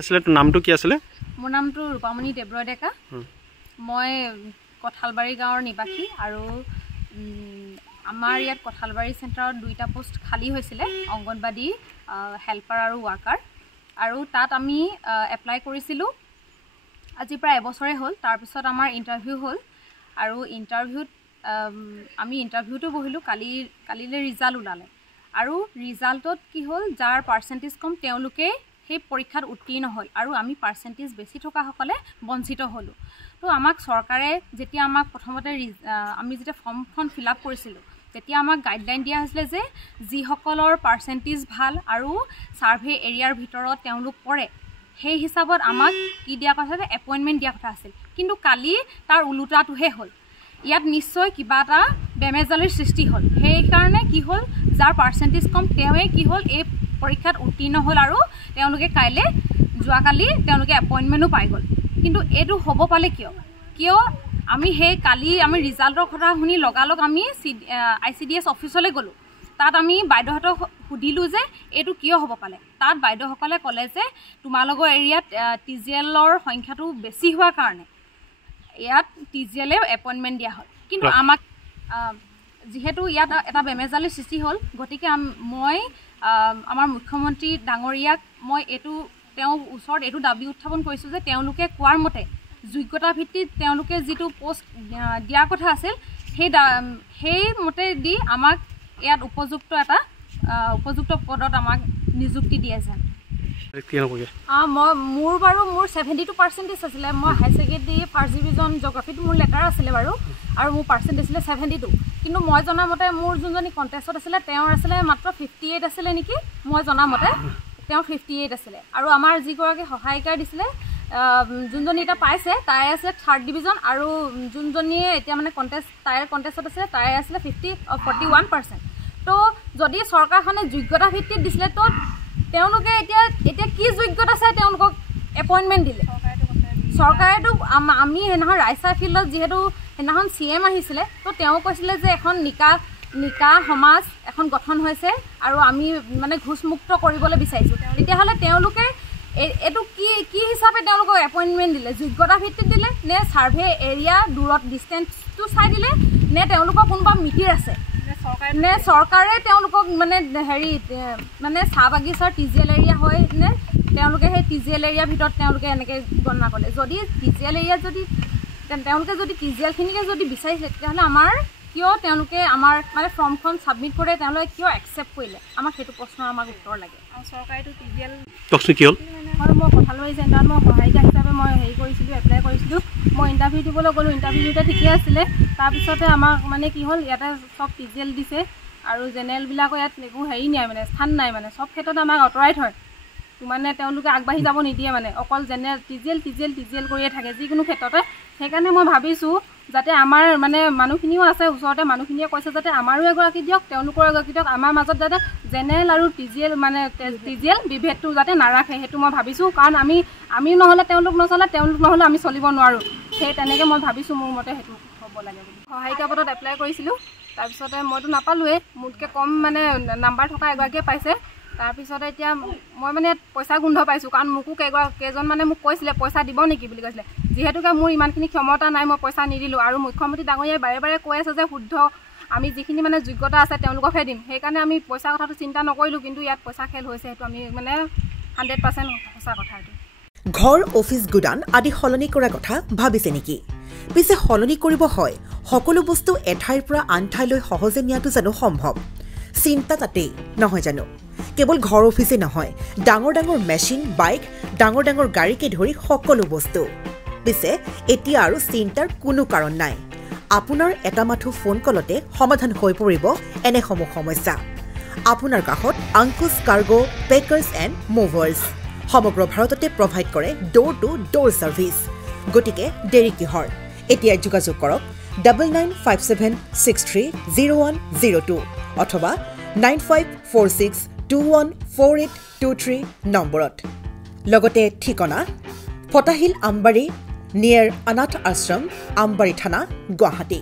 আসলে তোৰ নামটো কি আছিল? মোৰ নামটো ৰূপামণি দেৱৰয় ডেকা। মই কঠালবাৰী গাঁৱৰ নিবাসী আৰু আমাৰ ইয়াত কঠালবাৰী চেণ্টাৰত 2টা পোষ্ট খালী হৈছিলে, অংগনবাদী হেল্পাৰ আৰু ৱাৰ্কাৰ, আৰু তাত আমি এপ্লাই কৰিছিলোঁ আজি প্ৰায় এবছৰে হ'ল। তাৰপিছত আমাৰ ইণ্টাৰভিউ হ'ল আৰু আমি ইণ্টাৰভিউটো বহিলোঁ। কালিলৈ ৰিজাল্ট ওলালে আৰু ৰিজাল্টত কি হ'ল, যাৰ পাৰ্চেণ্টেজ কম তেওঁলোকে সেই পৰীক্ষাত উত্তীৰ্ণ হ'ল আৰু আমি পাৰ্চেণ্টেজ বেছি থকাসকলে বঞ্চিত হ'লোঁ। তো আমাক চৰকাৰে যেতিয়া আমাক প্ৰথমতে আমি যেতিয়া ফৰ্মখন ফিল আপ কৰিছিলোঁ তেতিয়া আমাক গাইডলাইন দিয়া হৈছিলে যে যিসকলৰ পাৰ্চেণ্টেজ ভাল আৰু ছাৰ্ভে এৰিয়াৰ ভিতৰত তেওঁলোক পৰে সেই হিচাপত আমাক কি দিয়া কথা আছিল, এপইণ্টমেণ্ট দিয়া কথা আছিল। কিন্তু কালি তাৰ ওলোটাটোহে হ'ল। ইয়াত নিশ্চয় কিবা এটা বেমেজালিৰ সৃষ্টি হ'ল। সেইকাৰণে কি হ'ল, যাৰ পাৰ্চেণ্টেজ কম তেওঁৱে কি হ'ল এই পৰীক্ষাত উত্তীৰ্ণ হ'ল আৰু তেওঁলোকে যোৱাকালি তেওঁলোকে এপইণ্টমেণ্টো পাই গ'ল। কিন্তু এইটো হ'ব পালে কিয় আমি সেই কালি আমি ৰিজাল্টৰ কথা শুনি লগালগ আমি ICDS অফিচলৈ গ'লোঁ। তাত আমি বাইদেউহঁতক সুধিলোঁ যে এইটো কিয় হ'ব পালে। তাত বাইদেউসকলে ক'লে যে তোমালোকৰ এৰিয়াত TGLৰ সংখ্যাটো বেছি হোৱাৰ কাৰণে ইয়াত TGLে এপইণ্টমেণ্ট দিয়া হ'ল। কিন্তু আমাক যিহেতু ইয়াত এটা বেমেজালিৰ সৃষ্টি হ'ল, গতিকে মই আমাৰ মুখ্যমন্ত্ৰী ডাঙৰীয়াক মই তেওঁৰ ওচৰত এইটো দাবী উত্থাপন কৰিছোঁ যে তেওঁলোকে কোৱাৰ মতে যোগ্যতা ভিত্তিত তেওঁলোকে যিটো পোষ্ট দিয়াৰ কথা আছিল সেই মতে দি আমাক ইয়াত উপযুক্ত পদত আমাক নিযুক্তি দিয়ে যেন। মোৰ 72% আছিলে। মই হাই ছেকেণ্ডেৰী ফাৰ্ষ্ট ডিভিজন জিঅ'গ্ৰাফীত মোৰ লেটাৰ আছিলে বাৰু, আৰু মোৰ পাৰ্চেণ্টেজ আছিলে 72। কিন্তু মই জনামতে মোৰ যোনজনী কণ্টেষ্টত আছিলে তেওঁৰ আছিলে মাত্ৰ 58 আছিলে নেকি, মই জনামতে তেওঁ 58 আছিলে। আৰু আমাৰ যিগৰাকী সহায়িকাই দিছিলে, যোনজনী এতিয়া পাইছে তাই আছিলে 3rd ডিভিজন, আৰু যোনজনীয়ে এতিয়া মানে তাইৰ কণ্টেষ্টত আছিলে তাই আছিলে 41%। তো যদি চৰকাৰখনে যোগ্যতা ভিত্তিত দিছিলে তো তেওঁলোকে এতিয়া কি যোগ্যতা আছে তেওঁলোকক এপইণ্টমেণ্ট দিলে? চৰকাৰেতো আমি সেইদিনাখন ৰাইচাৰ ফিল্ডত যিহেতু সেইদিনাখন CM আহিছিলে, তো তেওঁ কৈছিলে যে এখন নিকা সমাজ এখন গঠন হৈছে আৰু আমি মানে ঘোষমুক্ত কৰিবলৈ বিচাৰিছোঁ। তেতিয়াহ'লে তেওঁলোকে এইটো কি হিচাপে তেওঁলোকক এপইণ্টমেণ্ট দিলে? যোগ্যতা ভিত্তিত দিলে নে ছাৰ্ভে এৰিয়া দূৰত ডিষ্টেঞ্চটো চাই দিলে নে তেওঁলোকৰ কোনোবা মিতিৰ আছে নে চৰকাৰে তেওঁলোকক মানে চাহ বাগিচাৰ TGL এৰিয়া হয় নে তেওঁলোকে সেই TGL এৰিয়াৰ ভিতৰত তেওঁলোকে এনেকৈ গণনা কৰে? যদি TGL এৰিয়াত তেওঁলোকে যদি TGLখিনিকে যদি বিচাৰিছে তেতিয়াহ'লে কিয় তেওঁলোকে আমাৰ মানে ফৰ্মখন ছাবমিট কৰে তেওঁলোকে কিয় একচেপ্ট কৰিলে? আমাক সেইটো প্ৰশ্নৰ উত্তৰ লাগে। আৰু চৰকাৰেতো TGL কি হ'ল? হয়, মই কঠালবাৰী চেণ্টাৰত মই সহায়িকা হিচাপে মই এপ্লাই কৰিছিলোঁ। মই ইণ্টাৰভিউ দিবলৈ গ'লোঁ, ইণ্টাৰভিউ দিওঁতে ঠিকে আছিলে। তাৰপিছতে আমাক মানে কি হ'ল, ইয়াতে চব TGL দিছে আৰু জেনেৰেলবিলাকৰ ইয়াত একো নাই, মানে স্থান নাই, মানে চব ক্ষেত্ৰতে আমাক আঁতৰাই থয়। মানে তেওঁলোকে আগবাঢ়ি যাব নিদিয়ে, মানে অকল জেনেৰেল TGL কৰিয়ে থাকে যিকোনো ক্ষেত্ৰতে। সেইকাৰণে মই ভাবিছোঁ যাতে আমাৰ মানে মানুহখিনিও আছে ওচৰতে, মানুহখিনিয়ে কৈছে যাতে আমাৰো এগৰাকী দিয়ক, তেওঁলোকৰ এগৰাকী দিয়ক, আমাৰ মাজত যাতে জেনেৰেল আৰু TGL বিভেদটো যাতে নাৰাখে, সেইটো মই ভাবিছোঁ। কাৰণ আমি নহ'লে তেওঁলোক নচলে, তেওঁলোক নহ'লে আমি চলিব নোৱাৰোঁ। সেই তেনেকৈ মই ভাবিছোঁ, মোৰ মতে সেইটো হ'ব লাগে বুলি। সহায়িকা পদত এপ্লাই কৰিছিলোঁ, তাৰপিছতে মইতো নাপালোৱেই, মোতকৈ কম মানে নাম্বাৰ থকা এগৰাকীয়ে পাইছে। তাৰপিছতে এতিয়া মই মানে পইচা গোন্ধ পাইছোঁ, কাৰণ মোকো কেইজন মানে মোক কৈছিলে পইচা দিব নেকি বুলি কৈছিলে। যিহেতুকে মোৰ ইমানখিনি ক্ষমতা নাই, মই পইচা নিদিলোঁ। আৰু মুখ্যমন্ত্ৰী ডাঙৰীয়াই বাৰে কৈ আছে যে শুদ্ধ আমি যিখিনি মানে যোগ্যতা আছে তেওঁলোককহে দিম। সেইকাৰণে আমি পইচা কথাটো চিন্তা নকৰিলোঁ। কিন্তু ইয়াত পইচা খেল হৈছে, সেইটো আমি মানে 100% সঁচা কথা। এইটো ঘৰ, অফিচ, গুদান আদি সলনি কৰাৰ কথা ভাবিছে নেকি? পিছে সলনি কৰিব হয়, সকলো বস্তু এঠাইৰ পৰা আন ঠাইলৈ সহজে নিয়াটো জানো সম্ভৱ? চিন্তা তাতেই নহয় জানো? কেৱল ঘৰ অফিচে নহয়, ডাঙৰ মেচিন, বাইক, ডাঙৰ গাড়ীকে ধৰি সকলো বস্তু। পিছে এতিয়া আৰু চিন্তাৰ কোনো কাৰণ নাই। আপোনাৰ এটা মাথো ফোন কলতে সমাধান হৈ পৰিব এনেসমূহ সমস্যা। আপোনাৰ কাষত আংকুশ কাৰ্গো পেকাৰ্ছ এণ্ড মুভাৰ্ছ সমগ্ৰ ভাৰততে প্ৰভাইড কৰে ডোৰ টু ডোৰ ছাৰ্ভিচ। গতিকে দেৰি কিহৰ? এতিয়া যোগাযোগ কৰক 9957630102 অথবা 9546214823 নম্বৰত। লগতে ঠিকনা ফটাহিল আমবাৰী নিয়েৰ অনাথ আশ্ৰম, আমবাৰী থানা, গুৱাহাটী।